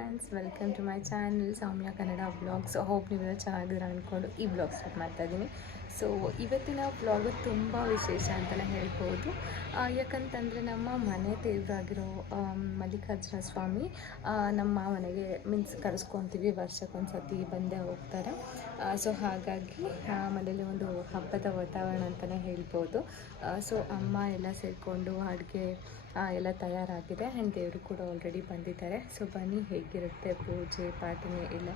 Friends welcome to my channel Soumya Kannada blogs hope ನೀವೆಲ್ಲ ಚೆನ್ನಾಗಿದ್ದೀರ ಅಂದ್ಕೊಂಡು ಈ ಬ್ಲಾಗ್ ಸ್ಟಾರ್ಟ್ ಮಾಡ್ತಾ ಇದ್ದೀನಿ ಸೊ ಇವತ್ತಿನ ಬ್ಲಾಗ್ ತುಂಬ ವಿಶೇಷ ಅಂತಲೇ ಹೇಳ್ಬೋದು. ಯಾಕಂತಂದರೆ ನಮ್ಮ ಮನೆ ದೇವರಾಗಿರೋ ಮಲ್ಲಿಕಾರ್ಜುನ ಸ್ವಾಮಿ ನಮ್ಮ ಮನೆಗೆ ಮೀನ್ಸ್ ಕರೆಸ್ಕೊತೀವಿ ವರ್ಷಕ್ಕೊಂದು ಸತಿ ಬಂದೇ ಹೋಗ್ತಾರೆ. ಸೊ ಹಾಗಾಗಿ ಮನೇಲಿ ಒಂದು ಹಬ್ಬದ ವಾತಾವರಣ ಅಂತಲೇ ಹೇಳ್ಬೋದು. ಸೊ ಅಮ್ಮ ಎಲ್ಲ ಸೇರಿಕೊಂಡು ಅಡುಗೆ ಎಲ್ಲ ತಯಾರಾಗಿದೆ. ಆ್ಯಂಡ್ ದೇವರು ಕೂಡ ಆಲ್ರೆಡಿ ಬಂದಿದ್ದಾರೆ. ಸೊ ಬನ್ನಿ, ಹೇಗಿರುತ್ತೆ ಪೂಜೆ, ಪಾಠನೆ ಎಲ್ಲ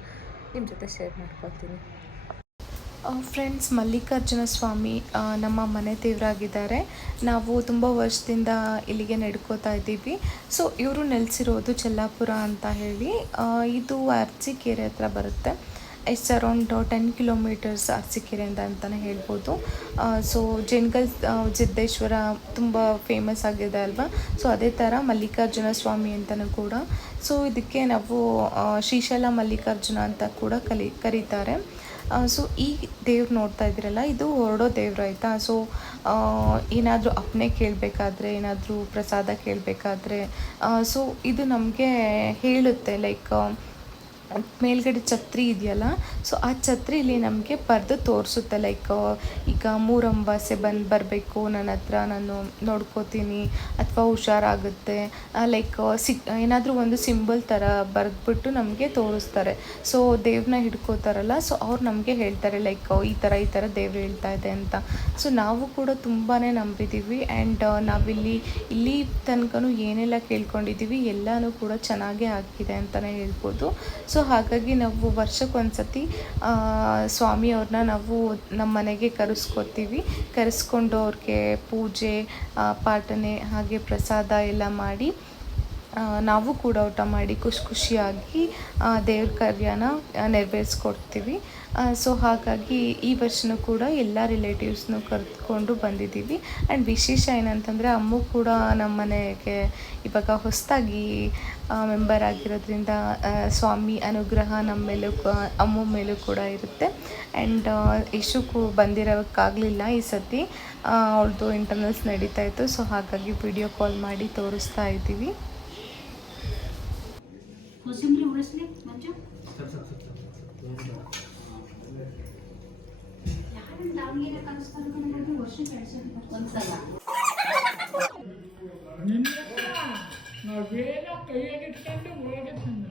ನಿಮ್ಮ ಜೊತೆ ಶೇರ್ ಮಾಡ್ಕೊತೀನಿ ಫ್ರೆಂಡ್ಸ್ ಮಲ್ಲಿಕಾರ್ಜುನ ಸ್ವಾಮಿ ನಮ್ಮ ಮನೆ ದೇವರಾಗಿದ್ದಾರೆ. ನಾವು ತುಂಬ ವರ್ಷದಿಂದ ಇಲ್ಲಿಗೆ ನಡ್ಕೋತಾ ಇದ್ದೀವಿ. ಸೊ ಇವರು ನೆಲೆಸಿರೋದು ಚೆಲ್ಲಾಪುರ ಅಂತ ಹೇಳಿ ಇದು ಅರ್ಜಿಕೆರೆ ಹತ್ರ ಬರುತ್ತೆ. ಇಟ್ಸ್ ಅರೌಂಡ್ ಟೆನ್ ಕಿಲೋಮೀಟರ್ಸ್ ಅರಸೀಕೆರೆಯಿಂದ ಅಂತಲೇ ಹೇಳ್ಬೋದು. ಸೊ ಜೆನ್ಗಲ್ ಸಿದ್ದೇಶ್ವರ ತುಂಬ ಫೇಮಸ್ ಆಗಿದೆ ಅಲ್ವಾ? ಸೊ ಅದೇ ಥರ ಮಲ್ಲಿಕಾರ್ಜುನ ಸ್ವಾಮಿ ಅಂತಲೂ ಕೂಡ. ಸೊ ಇದಕ್ಕೆ ನಾವು ಶ್ರೀಶೈಲ ಮಲ್ಲಿಕಾರ್ಜುನ ಅಂತ ಕೂಡ ಕಲಿ, ಕರೀತಾರೆ. ಸೊ ಈ ದೇವ್ರು ನೋಡ್ತಾ ಇದ್ದೀರಲ್ಲ ಇದು ಹೊರಡೋ ದೇವ್ರು ಆಯಿತಾ? ಸೊ ಏನಾದರೂ ಅಪ್ಪನೆ ಕೇಳಬೇಕಾದ್ರೆ, ಏನಾದರೂ ಪ್ರಸಾದ ಕೇಳಬೇಕಾದ್ರೆ ಸೊ ಇದು ನಮಗೆ ಹೇಳುತ್ತೆ ಲೈಕ್ ಮೇಲ್ಗಡೆ ಛತ್ರಿ ಇದೆಯಲ್ಲ ಸೊ ಆ ಛತ್ರಿಲಿ ನಮಗೆ ಬರೆದು ತೋರಿಸುತ್ತೆ. ಲೈಕ್ ಈಗ ಮೂರಂಬಾಸೆ ಬಂದು ಬರಬೇಕು ನನ್ನ ಹತ್ರ ನಾನು ನೋಡ್ಕೋತೀನಿ, ಅಥವಾ ಹುಷಾರಾಗುತ್ತೆ. ಲೈಕ್ ಸಿ, ಏನಾದರೂ ಒಂದು ಸಿಂಬಲ್ ಥರ ಬರೆದ್ಬಿಟ್ಟು ನಮಗೆ ತೋರಿಸ್ತಾರೆ. ಸೊ ದೇವ್ರನ್ನ ಹಿಡ್ಕೋತಾರಲ್ಲ ಸೊ ಅವ್ರು ನಮಗೆ ಹೇಳ್ತಾರೆ ಲೈಕ್ ಈ ಥರ ಈ ಥರ ದೇವ್ರು ಹೇಳ್ತಾ ಇದೆ ಅಂತ. ಸೊ ನಾವು ಕೂಡ ತುಂಬಾ ನಂಬಿದ್ದೀವಿ ಆ್ಯಂಡ್ ನಾವಿಲ್ಲಿ, ಇಲ್ಲಿ ತನಕನೂ ಏನೆಲ್ಲ ಕೇಳ್ಕೊಂಡಿದ್ದೀವಿ ಎಲ್ಲನೂ ಕೂಡ ಚೆನ್ನಾಗೇ ಆಗಿದೆ ಅಂತಲೇ ಹೇಳ್ಬೋದು. ಸೊ ಹಾಗಾಗಿ ನಾವು ವರ್ಷಕ್ಕೊಂದ್ಸತಿ ಸ್ವಾಮಿಯವ್ರನ್ನ ನಾವು ನಮ್ಮ ಮನೆಗೆ ಕರೆಸ್ಕೊತೀವಿ. ಕರೆಸ್ಕೊಂಡು ಅವ್ರಿಗೆ ಪೂಜೆ ಪಾಠನೆ ಹಾಗೆ ಪ್ರಸಾದ ಎಲ್ಲ ಮಾಡಿ ನಾವು ಕೂಡ ಊಟ ಮಾಡಿ ಖುಷಿ ಖುಷಿಯಾಗಿ ದೇವ್ರ ಕಾರ್ಯನ ನೆರವೇರಿಸ್ಕೊಡ್ತೀವಿ. ಸೊ ಹಾಗಾಗಿ ಈ ವರ್ಷನೂ ಕೂಡ ಎಲ್ಲ ರಿಲೇಟಿವ್ಸ್ನು ಕರೆದುಕೊಂಡು ಬಂದಿದ್ದೀವಿ. ಆ್ಯಂಡ್ ವಿಶೇಷ ಏನಂತಂದರೆ ಅಮ್ಮು ಕೂಡ ನಮ್ಮ ಮನೆಗೆ ಇವಾಗ ಹೊಸದಾಗಿ ಮೆಂಬರ್ ಆಗಿರೋದ್ರಿಂದ ಸ್ವಾಮಿ ಅನುಗ್ರಹ ನಮ್ಮ ಮೇಲೂ ಅಮ್ಮ ಮೇಲೂ ಕೂಡ ಇರುತ್ತೆ. ಆ್ಯಂಡ್ ಇಶುಕು ಬಂದಿರೋಕ್ಕಾಗಲಿಲ್ಲ ಈ ಸತಿ. ಅವ್ರದ್ದು ಇಂಟರ್ನಲ್ಸ್ ನಡೀತಾ ಇತ್ತು. ಸೊ ಹಾಗಾಗಿ ವಿಡಿಯೋ ಕಾಲ್ ಮಾಡಿ ತೋರಿಸ್ತಾ ಇದ್ದೀವಿ. కొత్తిమీర ఉడిస్తే మంచిగా ನಾವೇನ ಕೈಯಾಗಿಟ್ಕೊಂಡು ಒಳಗೆ ತಂದ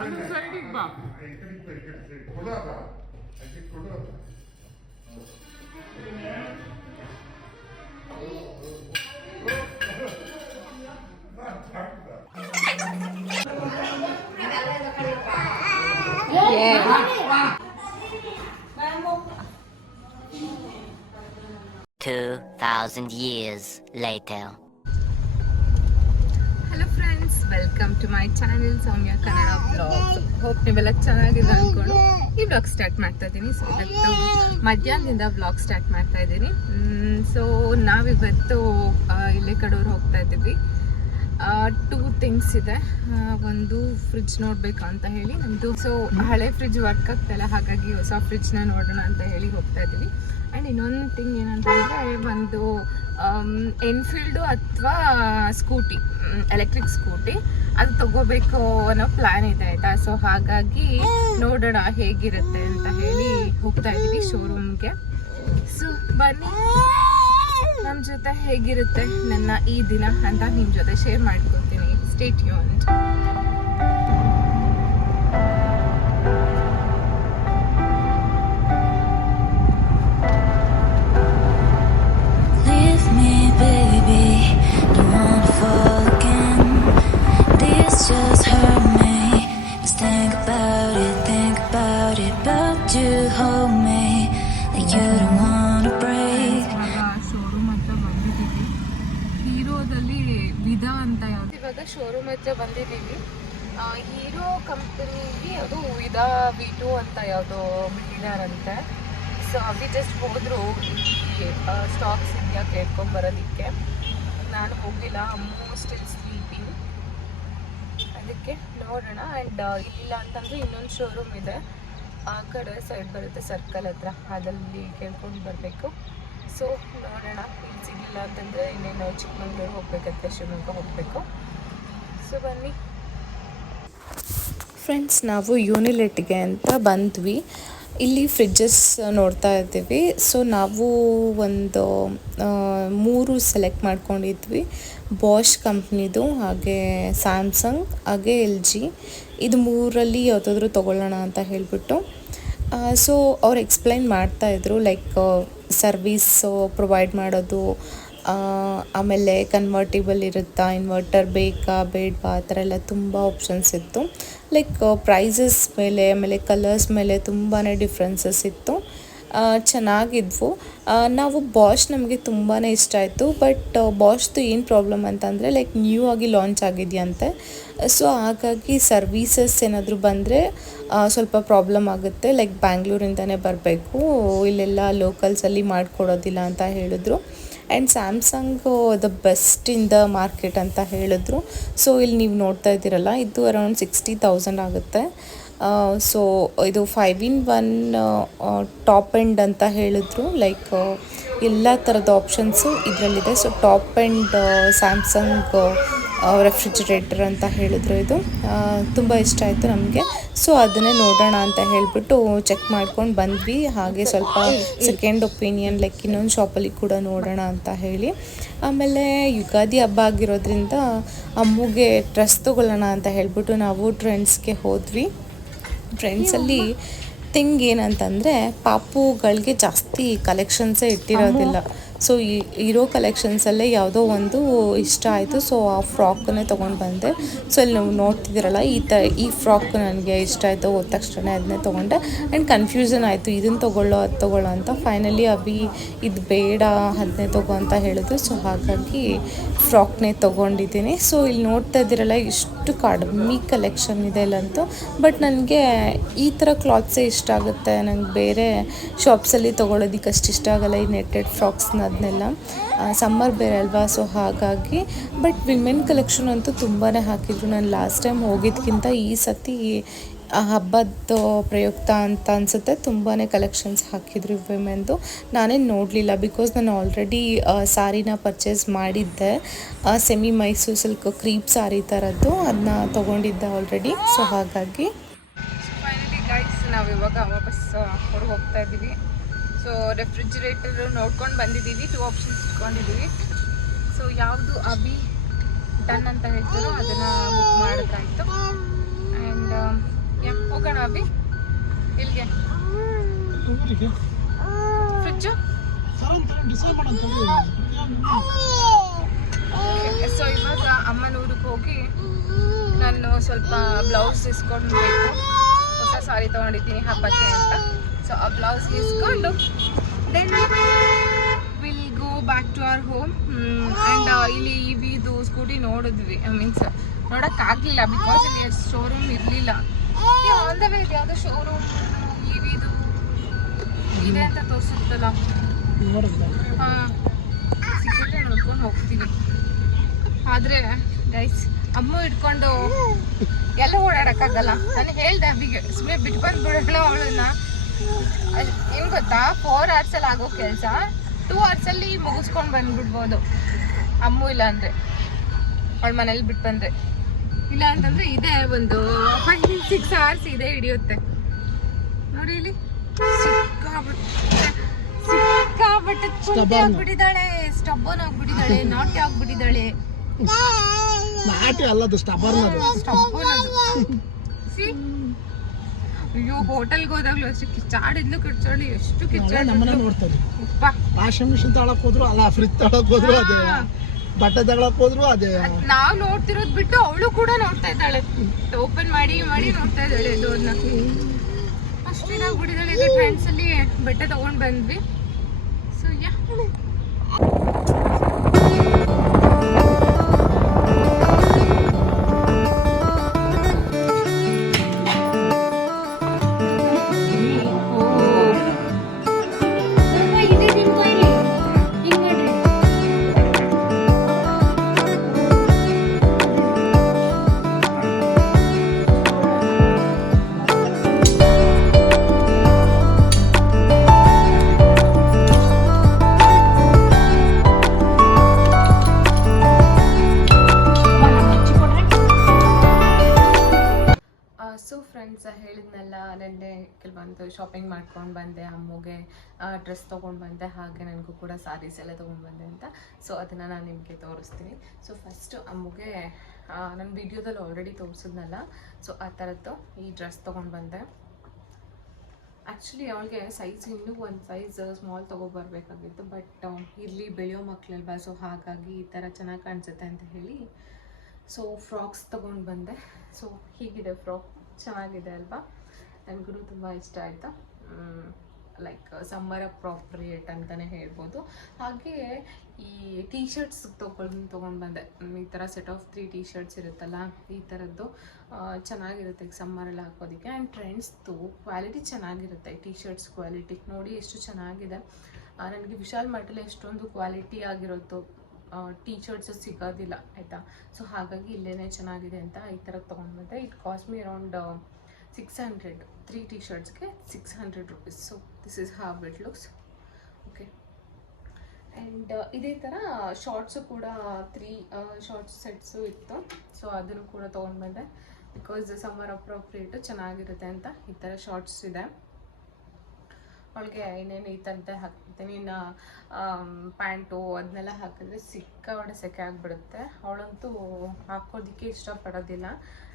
ಅದು ಸೈಡಿಗೆ ಬಾ ಕೊಡೋದ ಕೊಡೋದ 2,000 years later. Hello friends welcome to my channel Soumya Kannada blogs hope ನೀವೆಲ್ಲ ಚೆನ್ನಾಗಿದೆ ಅನ್ಕೊಂಡು ಈ ಬ್ಲಾಗ್ ಸ್ಟಾರ್ಟ್ ಮಾಡ್ತಾ ಇದ್ದೀನಿ. ಸೊ ಇವತ್ತು ಮಧ್ಯಾಹ್ನದಿಂದ ಬ್ಲಾಗ್ ಸ್ಟಾರ್ಟ್ ಮಾಡ್ತಾ ಇದ್ದೀನಿ. ಸೊ ನಾವಿವತ್ತು ಇಲ್ಲೇ ಕಡೂರು ಹೋಗ್ತಾ ಇದ್ದೀವಿ. ಟೂ ಥಿಂಗ್ಸ್ ಇದೆ. ಒಂದು ಫ್ರಿಡ್ಜ್ ನೋಡಬೇಕು ಅಂತ ಹೇಳಿ ನಮ್ಮದು ಸೊ ಹಳೆ ಫ್ರಿಡ್ಜ್ ವರ್ಕ್ ಆಗ್ತಾಯಿಲ್ಲ ಹಾಗಾಗಿ ಹೊಸ ಫ್ರಿಡ್ಜ್ನ ನೋಡೋಣ ಅಂತ ಹೇಳಿ ಹೋಗ್ತಾ ಇದ್ದೀವಿ. ಆ್ಯಂಡ್ ಇನ್ನೊಂದು ಥಿಂಗ್ ಏನಂತಂದರೆ ಒಂದು ಎನ್ಫೀಲ್ಡು ಅಥವಾ ಸ್ಕೂಟಿ ಎಲೆಕ್ಟ್ರಿಕ್ ಸ್ಕೂಟಿ ಅದು ತಗೋಬೇಕು ಅನ್ನೋ ಪ್ಲ್ಯಾನ್ ಇದೆ, ಆಯಿತಾ? ಸೊ ಹಾಗಾಗಿ ನೋಡೋಣ ಹೇಗಿರುತ್ತೆ ಅಂತ ಹೇಳಿ ಹೋಗ್ತಾ ಇದ್ದೀವಿ ಶೋರೂಮ್ಗೆ ಸೊ ಬನ್ನಿ. ನಮ್ಮ ಜೊತೆ ಹೇಗಿರುತ್ತೆ ನನ್ನ ಈ ದಿನ ಅಂತ ನಿಮ್ಮ ಜೊತೆ ಶೇರ್ ಮಾಡ್ಕೊತೀನಿ. ಸ್ಟೇಟ್ ಯೂನ್ಡ್ ಹೀರೋದಲ್ಲಿ ವಿಧ ಅಂತ ಯಾವ್ದು? ಇವಾಗ ಶೋರೂಮ್ ಹತ್ರ ಬಂದಿದ್ದೀವಿ. ಹೀರೋ ಕಂಪನಿಗೆ ಅದು ವಿಧ ವಿ ಟು ಅಂತ ಯಾವುದೋ ಬಿಟ್ಟಿದಾರಂತೆ ಸೊ ಅವಿ ಜಸ್ಟ್ ಹೋದ್ರು ಸ್ಟಾಕ್ಸ್ ಇದೆಯಾ ಕೇಳ್ಕೊಂಬರೋದಕ್ಕೆ ನಾನು ಹೋಗಿಲ್ಲ ಮೋಸ್ಟ್ ಸ್ಟಿಲ್ ಸ್ಲೀಪಿಂಗ್ ಅದಕ್ಕೆ ನೋಡೋಣ. ಆ್ಯಂಡ್ ಇಲ್ಲ ಅಂತಂದರೆ ಇನ್ನೊಂದು ಶೋರೂಮ್ ಇದೆ. ಆ ಕಡೆ ಸೈಡ್ ಬರುತ್ತೆ ಸರ್ಕಲ್ ಹತ್ರ. ಅದಲ್ಲಿ ಕೇಳ್ಕೊಂಡು ಬರಬೇಕು. ಸೊ ನೋಡೋಣ. ಇಲ್ಲಿ ಸಿಗಲಿಲ್ಲ ಅಂತಂದರೆ ಇನ್ನೇನು ಚಿಕ್ಕಮಂಗ್ಳೂರು ಹೋಗ್ಬೇಕಂತೆ ಶಿವಮೊಗ್ಗ ಹೋಗಬೇಕು. ಸೊ ಬನ್ನಿ. ಫ್ರೆಂಡ್ಸ್ ನಾವು ಯೂನಿಲೆಟ್ಗೆ ಅಂತ ಬಂದ್ವಿ. ಇಲ್ಲಿ ಫ್ರಿಡ್ಜಸ್ ನೋಡ್ತಾ ಇದ್ದೀವಿ. ಸೊ ನಾವು ಒಂದು ಮೂರು ಸೆಲೆಕ್ಟ್ ಮಾಡ್ಕೊಂಡಿದ್ವಿ. ಬಾಷ್ ಕಂಪ್ನಿದು, ಹಾಗೆ ಸ್ಯಾಮ್ಸಂಗ್ ಹಾಗೆ ಎಲ್ ಜಿ ಇದು ಮೂರಲ್ಲಿ ಯಾವುದಾದ್ರೂ ತೊಗೊಳ್ಳೋಣ ಅಂತ ಹೇಳಿಬಿಟ್ಟು. ಸೊ ಅವ್ರು ಎಕ್ಸ್ಪ್ಲೈನ್ ಮಾಡ್ತಾಯಿದ್ರು ಲೈಕ್ ಸರ್ವೀಸ್ ಪ್ರೊವೈಡ್ ಮಾಡೋದು ಆಮೇಲೆ ಕನ್ವರ್ಟಿಬಲ್ ಇರುತ್ತಾ ಇನ್ವರ್ಟರ್ ಬೇಕಾ, ಬೇಡವಾ, ಆ ಥರ ಎಲ್ಲ ತುಂಬ ಆಪ್ಷನ್ಸ್ ಇತ್ತು. ಲೈಕ್ ಪ್ರೈಸಸ್ ಮೇಲೆ, ಆಮೇಲೆ ಕಲರ್ಸ್ ಮೇಲೆ ತುಂಬಾ ಡಿಫ್ರೆನ್ಸಸ್ ಇತ್ತು. ಚೆನ್ನಾಗಿದ್ವು. ನಾವು ಬಾಷ್ ನಮಗೆ ತುಂಬಾ ಇಷ್ಟ ಆಯಿತು. ಬಟ್ ಬಾಷ್ದು ಏನು ಪ್ರಾಬ್ಲಮ್ ಅಂತಂದರೆ ಲೈಕ್ ನ್ಯೂ ಆಗಿ ಲಾಂಚ್ ಆಗಿದೆಯಂತೆ. ಸೊ ಹಾಗಾಗಿ ಸರ್ವೀಸಸ್ ಏನಾದರೂ ಬಂದರೆ ಸ್ವಲ್ಪ ಪ್ರಾಬ್ಲಮ್ ಆಗುತ್ತೆ. ಲೈಕ್ ಬ್ಯಾಂಗ್ಳೂರಿಂದನೇ ಬರಬೇಕು. ಇಲ್ಲೆಲ್ಲ ಲೋಕಲ್ಸಲ್ಲಿ ಮಾಡಿಕೊಡೋದಿಲ್ಲ ಅಂತ ಹೇಳಿದ್ರು. And Samsung the best in the market ಅಂತ ಹೇಳಿದ್ರು. ಸೊ ಇಲ್ಲಿ ನೀವು ನೋಡ್ತಾ ಇದ್ದೀರಲ್ಲ, ಇದು ಅರೌಂಡ್ ಸಿಕ್ಸ್ಟಿ ತೌಸಂಡ್ ಆಗುತ್ತೆ. ಸೊ ಇದು five in one top end ಅಂತ ಹೇಳಿದ್ರು. ಲೈಕ್ ಎಲ್ಲ ಥರದ ಆಪ್ಷನ್ಸು ಇದರಲ್ಲಿದೆ. So top end Samsung refrigerator ಅಂತ ಹೇಳಿದ್ರು ಇದು. ತುಂಬ ಇಷ್ಟ ಆಯಿತು ನಮಗೆ. ಸೊ ಅದನ್ನೇ ನೋಡೋಣ ಅಂತ ಹೇಳಿಬಿಟ್ಟು ಚೆಕ್ ಮಾಡ್ಕೊಂಡು ಬಂದ್ವಿ. ಹಾಗೆ ಸ್ವಲ್ಪ ಸೆಕೆಂಡ್ ಒಪಿನಿಯನ್ ಲೈಕ್ ಇನ್ನೊಂದು ಶಾಪಲ್ಲಿ ಕೂಡ ನೋಡೋಣ ಅಂತ ಹೇಳಿ. ಆಮೇಲೆ ಯುಗಾದಿ ಹಬ್ಬ ಆಗಿರೋದ್ರಿಂದ ಅಮ್ಮಗೆ ಡ್ರೆಸ್ ತೊಗೊಳ್ಳೋಣ ಅಂತ ಹೇಳಿಬಿಟ್ಟು ನಾವು ಟ್ರೆಂಡ್ಸ್ಗೆ ಹೋದ್ವಿ. ಟ್ರೆಂಡ್ಸಲ್ಲಿ ಥಿಂಗ್ ಏನಂತಂದರೆ, ಪಾಪುಗಳಿಗೆ ಜಾಸ್ತಿ ಕಲೆಕ್ಷನ್ಸೇ ಇಟ್ಟಿರೋದಿಲ್ಲ. ಸೊ ಇರೋ ಕಲೆಕ್ಷನ್ಸಲ್ಲೇ ಯಾವುದೋ ಒಂದು ಇಷ್ಟ ಆಯಿತು. ಸೊ ಆ ಫ್ರಾಕನ್ನೇ ತೊಗೊಂಡು ಬಂದೆ. ಸೊ ಇಲ್ಲಿ ನೀವು ನೋಡ್ತಿದ್ದೀರಲ್ಲ, ಈ ತ, ಈ ಫ್ರಾಕ್ ನನಗೆ ಇಷ್ಟ ಆಯಿತು. ಹೋದ ತಕ್ಷಣ ಅದನ್ನೇ ತೊಗೊಂಡೆ. ಆ್ಯಂಡ್ ಕನ್ಫ್ಯೂಷನ್ ಆಯಿತು. ಇದನ್ನು ತೊಗೊಳ್ಳೋ, ಅದು ತೊಗೊಳ್ಳೋ ಅಂತ. ಫೈನಲಿ ಅಭಿ, ಇದು ಬೇಡ ಅದನ್ನೇ ತಗೋ ಅಂತ ಹೇಳಿದ್ರು. ಸೊ ಹಾಗಾಗಿ ಫ್ರಾಕ್ನೇ ತೊಗೊಂಡಿದ್ದೀನಿ. ಸೊ ಇಲ್ಲಿ ನೋಡ್ತಾ ಇದ್ದೀರಲ್ಲ, ಇಷ್ಟು ಕಡಿಮೆ ಕಲೆಕ್ಷನ್ ಇದೆ ಇಲ್ಲಂತೂ ಬಟ್ ನನಗೆ ಈ ಥರ ಕ್ಲಾತ್ಸೇ ಇಷ್ಟ ಆಗುತ್ತೆ. ನಂಗೆ ಬೇರೆ ಶಾಪ್ಸಲ್ಲಿ ತೊಗೊಳೋದಕ್ಕೆ ಅಷ್ಟು ಇಷ್ಟ ಆಗಲ್ಲ, ಈ ನೆಟ್ಟೆಡ್ ಫ್ರಾಕ್ಸ್ನ ಅದನ್ನೆಲ್ಲ ಸಮ್ಮರ್ ಬೇರೆ ಅಲ್ವಾ? ಸೊ ಹಾಗಾಗಿ ಬಟ್ ವಿಮೆನ್ ಕಲೆಕ್ಷನ್ ಅಂತೂ ತುಂಬಾ ಹಾಕಿದ್ರು. ನಾನು ಲಾಸ್ಟ್ ಟೈಮ್ ಹೋಗಿದ್ದಕ್ಕಿಂತ ಈ ಸತಿ ಹಬ್ಬದ ಪ್ರಯುಕ್ತ ಅಂತ ಅನಿಸುತ್ತೆ. ತುಂಬಾ ಕಲೆಕ್ಷನ್ಸ್ ಹಾಕಿದ್ರು ವಿಮೆನ್ದು ನಾನೇನು ನೋಡಲಿಲ್ಲ ಬಿಕಾಸ್ ನಾನು ಆಲ್ರೆಡಿ ಸಾರಿನ ಪರ್ಚೇಸ್ ಮಾಡಿದ್ದೆ. Semi Mysore silk crepe sari ಥರದ್ದು ಅದನ್ನ ತೊಗೊಂಡಿದ್ದೆ ಆಲ್ರೆಡಿ ಸೊ ಹಾಗಾಗಿ ನಾವು ಇವಾಗ ವಾಪಸ್ ಹೊರಗೆ ಹೋಗ್ತಾ ಇದ್ದೀವಿ. ಸೊ ರೆಫ್ರಿಜಿರೇಟರ್ ನೋಡ್ಕೊಂಡು ಬಂದಿದ್ದೀವಿ ಟೂ ಆಪ್ಷನ್ಸ್ ಇಟ್ಕೊಂಡಿದ್ದೀವಿ. ಸೊ ಯಾವುದು ಅಬಿ ಡನ್ ಅಂತ ಹೇಳ್ತಾರೋ ಅದನ್ನು ಬುಕ್ ಮಾಡೋದಾಯಿತು ಆ್ಯಂಡ್ ಹೋಗೋಣ ಅಬಿ ಇಲ್ಲಿಗೆ ಫ್ರಿಜ್ಜು ಸೊ ಇವಾಗ ಅಮ್ಮನ ಊರಿಗೆ ಹೋಗಿ ನಾನು ಸ್ವಲ್ಪ ಬ್ಲೌಸ್ ಇಸ್ಕೊಂಡು ಸಾರಿ ತೊಗೊಂಡಿದ್ದೀನಿ ಹಬ್ಬಕ್ಕೆ ಅಂತ. ಸೊ ಆ ಬ್ಲೌಸ್ ಇಸ್ಕೊಂಡು then will go back to our home and ಇಲ್ಲಿ ಇವಿದು ಸ್ಕೂಟಿ ನೋಡಿದ್ವಿ. ಮೀನ್ಸ್ ನೋಡೋಕ್ಕಾಗಲಿಲ್ಲ ಬಿಕಾಸ್ ಇಲ್ಲಿ ಶೋರೂಮ್ ಇರಲಿಲ್ಲ. ಆನ್ ದ ವೇ ಯಾವುದೋ ಶೋರೂಮ್ ಇವಿದು ಇದೆ ಅಂತ ತೋರಿಸುತ್ತಲ್ಲ. ಹಾಂ ನೋಡ್ಕೊಂಡು ಹೋಗ್ತೀನಿ. ಆದರೆ ಗೈಸ್ ಅಮ್ಮ ಇಟ್ಕೊಂಡು ಎಲ್ಲ ಓಡಾಡಕ್ಕಾಗಲ್ಲ. ನಾನು ಹೇಳ್ದೆ ಅಬ್ಬಿಗೆ ಸುಮ್ಮನೆ ಬಿಟ್ಟು ಬಂದು ಬಿಡೋಣ ಅವಳನ್ನ ಏನ್ ಗೊತ್ತಾ? ಫೋರ್ ಅವರ್ಸಲ್ಲಿ ಆಗೋ ಕೆಲಸ ಟೂ ಅವರ್ಸಲ್ಲಿ ಮುಗಿಸ್ಕೊಂಡು ಬಂದ್ಬಿಡ್ಬೋದು. ಅಮ್ಮು ಇಲ್ಲ ಅಂದ್ರೆ. ಅವಳ ಮನೇಲಿ ಬಿಟ್ಟು ಬಂದ್ರೆ. ಇಲ್ಲ ಅಂತಂದ್ರೆ ಇದೆ ಒಂದು ಫೈವ್ ಸಿಕ್ಸ್ ಅವರ್ಸ್ ಇದೆ ಹಿಡಿಯುತ್ತೆ. ನೋಡಿ ಇಲ್ಲಿ. ಸಿಕ್ಕಾಬಿಟ್ಟು ಆಗ್ಬಿಟ್ಟಿದ್ದಾಳೆ ಸ್ಟಬ್ಬನ್ ಆಗ್ಬಿಟ್ಟಿದ್ದಾಳೆ ನಾಟಿ ಆಗ್ಬಿಟ್ಟಿದ್ದಾಳೆ. ನಾಟಿ ಅಲ್ಲದು ಸ್ಟಬರ್ನ್ ಅದು? ಅಯ್ಯೋ ಹೋಟೆಲ್ಗೆ ಹೋದಾಗ್ಲೂ ಅಷ್ಟೇ ಕಿಚ್ಚಾಡಿದ್ಲು ಕಿಚ್ಚಾಡಿ ಎಷ್ಟು ನಮ್ಮನ್ನ ಕಿಚ್ಚಾಡಿ ನೋಡ್ತಾರೆ ಅಪ್ಪ ವಾಷಿಂಗ್ ಮಿಷಿನ್ ತಗೊಳಕ್ ಹೋದ್ರು ಅಲ್ಲ ಫ್ರಿಜ್ ತಗೊಳಕ್ ಹೋದ್ರು ಅದೇ. ಬಟ್ಟೆ ತಗೊಳಕ್ ಹೋದ್ರು ಅದೇ. ನಾವ್ ನೋಡ್ತಿರೋದು ಬಿಟ್ಟು ಅವಳು ಕೂಡ ನೋಡ್ತಾ ಇದ್ದಾಳೆ. ಓಪನ್ ಮಾಡಿ ಮಾಡಿ ನೋಡ್ತಾ ಇದ್ದಾಳೆ ಡೋರ್ನ ಅಷ್ಟು ಬಿಡಿದಾಳೆ ಇದು ಟ್ರೆಂಡ್ಸ್ ಅಲ್ಲಿ ಬಟ್ಟೆ ತಗೊಂಡ್ ಬಂದ್ವಿ. ಸೊ ಯಾ ನೆನ್ನೆ ಕೆಲವೊಂದು ಶಾಪಿಂಗ್ ಮಾಡ್ಕೊಂಡು ಬಂದೆ, ಅಮ್ಮಗೆ ಡ್ರೆಸ್ ತೊಗೊಂಡು ಬಂದೆ, ಹಾಗೆ ನನಗೂ ಕೂಡ ಸಾರೀಸ್ ಎಲ್ಲ ತೊಗೊಂಡು ಬಂದೆ ಅಂತ. ಸೊ ಅದನ್ನು ನಾನು ನಿಮಗೆ ತೋರಿಸ್ತೀನಿ. ಸೊ ಫಸ್ಟು ಅಮ್ಮಗೆ ನನ್ನ ವಿಡಿಯೋದಲ್ಲಿ ಆಲ್ರೆಡಿ ತೋರಿಸಿದ್ನಲ್ಲ? ಸೊ ಆ ಥರದ್ದು ಈ ಡ್ರೆಸ್ ತೊಗೊಂಡು ಬಂದೆ. ಆ್ಯಕ್ಚುಲಿ ಅವಳಿಗೆ ಸೈಜ್ ಇನ್ನೂ ಒಂದು ಸೈಜ್ ಸ್ಮಾಲ್ ತೊಗೊಬರ್ಬೇಕಾಗಿತ್ತು ಬಟ್ ಇರಲಿ ಬೆಳೆಯೋ ಮಕ್ಕಳಲ್ವಾ ಸೊ ಹಾಗಾಗಿ ಈ ಥರ ಚೆನ್ನಾಗಿ ಕಾಣಿಸುತ್ತೆ ಅಂತ ಹೇಳಿ ಸೊ ಫ್ರಾಕ್ಸ್ ತೊಗೊಂಡು ಬಂದೆ. ಸೊ ಹೀಗಿದೆ ಫ್ರಾಕ್ ಚೆನ್ನಾಗಿದೆ ಅಲ್ವಾ? ನನಗೂ ತುಂಬ ಇಷ್ಟ ಆಯಿತಾ. ಲೈಕ್ ಸಮ್ಮರ್ ಅಪ್ರಾಪ್ರಿಯೇಟ್ ಅಂತಲೇ ಹೇಳ್ಬೋದು. ಹಾಗೆ ಈ ಟೀ ಶರ್ಟ್ಸ್ ತೊಗೊಂಡು ತೊಗೊಂಡು ಬಂದೆ ಈ ಥರ set of three T shirts ಇರುತ್ತಲ್ಲ, ಈ ಥರದ್ದು ಚೆನ್ನಾಗಿರುತ್ತೆ ಸಮ್ಮರಲ್ಲಿ ಹಾಕೋದಕ್ಕೆ. ಆ್ಯಂಡ್ ಟ್ರೆಂಡ್ಸ್ದು ಕ್ವಾಲಿಟಿ ಚೆನ್ನಾಗಿರುತ್ತೆ ಟೀ ಶರ್ಟ್ಸ್ ಕ್ವಾಲಿಟಿ ನೋಡಿ ಎಷ್ಟು ಚೆನ್ನಾಗಿದೆ. ನನಗೆ ವಿಶಾಲ್ ಮಟ್ಟಲ್ಲಿ ಎಷ್ಟೊಂದು ಕ್ವಾಲಿಟಿ ಆಗಿರೋದು ಟೀ ಶರ್ಟ್ಸ್ ಸಿಗೋದಿಲ್ಲ, ಆಯಿತಾ? ಸೊ ಹಾಗಾಗಿ ಇಲ್ಲೇ ಚೆನ್ನಾಗಿದೆ ಅಂತ ಈ ಥರ ತೊಗೊಂಡು ಬಂದೆ. It cost me around six hundred three T ಶರ್ಟ್ಸ್ಗೆ six hundred rupees so this is how it looks okay and ಇದೇ ಥರ ಶಾರ್ಟ್ಸು ಕೂಡ ತ್ರೀ ಶಾರ್ಟ್ಸ್ ಸೆಟ್ಸು ಇತ್ತು. ಸೊ ಅದನ್ನು ಕೂಡ ತೊಗೊಂಡ್ಬಂದೆ ಬಿಕಾಸ್ ಸಮ್ಮರ್ ಅಪ್ರೋಪ್ರಿಯೇಟು ಚೆನ್ನಾಗಿರುತ್ತೆ ಅಂತ ಈ ಥರ ಶಾರ್ಟ್ಸ್ ಇದೆ. ಅವಳಿಗೆ ಇನ್ನೇನು ಈ ಥರದ್ದೇ ಹಾಕ್ತೀನಿ ಇನ್ನು ಪ್ಯಾಂಟು ಅದನ್ನೆಲ್ಲ ಹಾಕಿದ್ರೆ ಸಿಕ್ಕಾಪಟ್ಟೆ ಸೆಕೆ ಆಗಿಬಿಡುತ್ತೆ. ಅವಳಂತೂ ಹಾಕೋದಕ್ಕೆ ಇಷ್ಟಪಡೋದಿಲ್ಲ.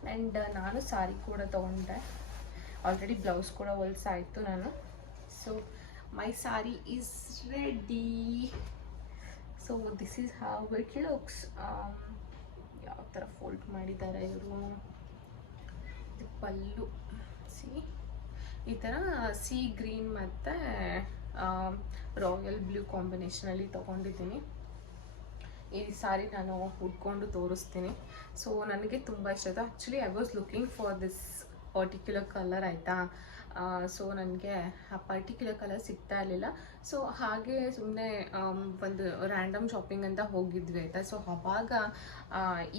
ಆ್ಯಂಡ್ ನಾನು ಸಾರಿ ಕೂಡ ತೊಗೊಂಡೆ. ಆಲ್ರೆಡಿ ಬ್ಲೌಸ್ ಕೂಡ ಹೊಲ್ಸಾಯಿತು ನಾನು. So my sari is ready so this is how it looks ಯಾವ ಥರ ಫೋಲ್ಡ್ ಮಾಡಿದ್ದಾರೆ ಇವರು? ಪಲ್ಲು. ಸಿ ಈ ಥರ ಸಿ ಗ್ರೀನ್ ಮತ್ತು ರಾಯಲ್ ಬ್ಲೂ ಕಾಂಬಿನೇಷನಲ್ಲಿ ತೊಗೊಂಡಿದ್ದೀನಿ. ಈ ಸಾರಿ ನಾನು ಉಟ್ಕೊಂಡು ತೋರಿಸ್ತೀನಿ. ಸೊ ನನಗೆ ತುಂಬ ಇಷ್ಟ ಆಯಿತು. Actually I was looking for this particular colour ಆಯಿತಾ? ಸೊ ನನಗೆ ಆ ಪರ್ಟಿಕ್ಯುಲರ್ ಕಲರ್ ಸಿಗ್ತಾ ಇರಲಿಲ್ಲ. ಸೊ ಹಾಗೆ ಸುಮ್ಮನೆ ಒಂದು ರ್ಯಾಂಡಮ್ ಶಾಪಿಂಗ್ ಅಂತ ಹೋಗಿದ್ವಿ ಆಯಿತಾ? ಸೊ ಅವಾಗ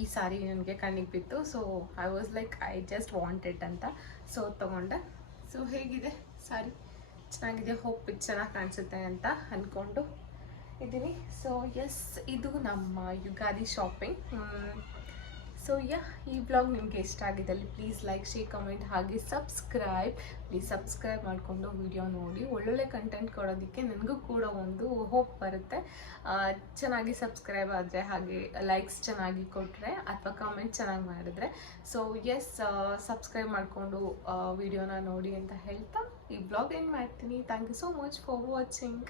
ಈ ಸಾರಿ ನನಗೆ ಕಣ್ಣಿಗೆ ಬಿತ್ತು. So I was like I just wanted ಅಂತ. ಸೊ ತೊಗೊಂಡೆ. ಸೊ ಹೇಗಿದೆ ಸಾರಿ? ಚೆನ್ನಾಗಿದೆ? ಹೋಪ್ ಇದು ಚೆನ್ನಾಗಿ ಕಾಣಿಸುತ್ತೆ ಅಂತ ಅಂದ್ಕೊಂಡು ಇದ್ದೀನಿ. ಸೊ ಎಸ್ ಇದು ನಮ್ಮ ಯುಗಾದಿ ಶಾಪಿಂಗ್ ಸೊ ಯಾ ಈ ಬ್ಲಾಗ್ ನಿಮಗೆ ಇಷ್ಟ ಆಗಿದ್ದಲ್ಲಿ ಪ್ಲೀಸ್ ಲೈಕ್ ಶೇರ್ ಕಮೆಂಟ್ ಹಾಗೆ ಸಬ್ಸ್ಕ್ರೈಬ್ ಪ್ಲೀಸ್ ಸಬ್ಸ್ಕ್ರೈಬ್ ಮಾಡಿಕೊಂಡು ವಿಡಿಯೋ ನೋಡಿ. ಒಳ್ಳೊಳ್ಳೆ ಕಂಟೆಂಟ್ ಕೊಡೋದಕ್ಕೆ ನನಗೂ ಕೂಡ ಒಂದು ಹೋಪ್ ಬರುತ್ತೆ. ಚೆನ್ನಾಗಿ ಸಬ್ಸ್ಕ್ರೈಬ್ ಆದರೆ ಹಾಗೆ ಲೈಕ್ಸ್ ಚೆನ್ನಾಗಿ ಕೊಟ್ಟರೆ ಅಥವಾ ಕಮೆಂಟ್ ಚೆನ್ನಾಗಿ ಮಾಡಿದ್ರೆ. ಸೊ ಎಸ್ ಸಬ್ಸ್ಕ್ರೈಬ್ ಮಾಡಿಕೊಂಡು ವಿಡಿಯೋನ ನೋಡಿ ಅಂತ ಹೇಳ್ತಾ ಈ ಬ್ಲಾಗ್ ಏನು ಮಾಡ್ತೀನಿ. Thank you so much for watching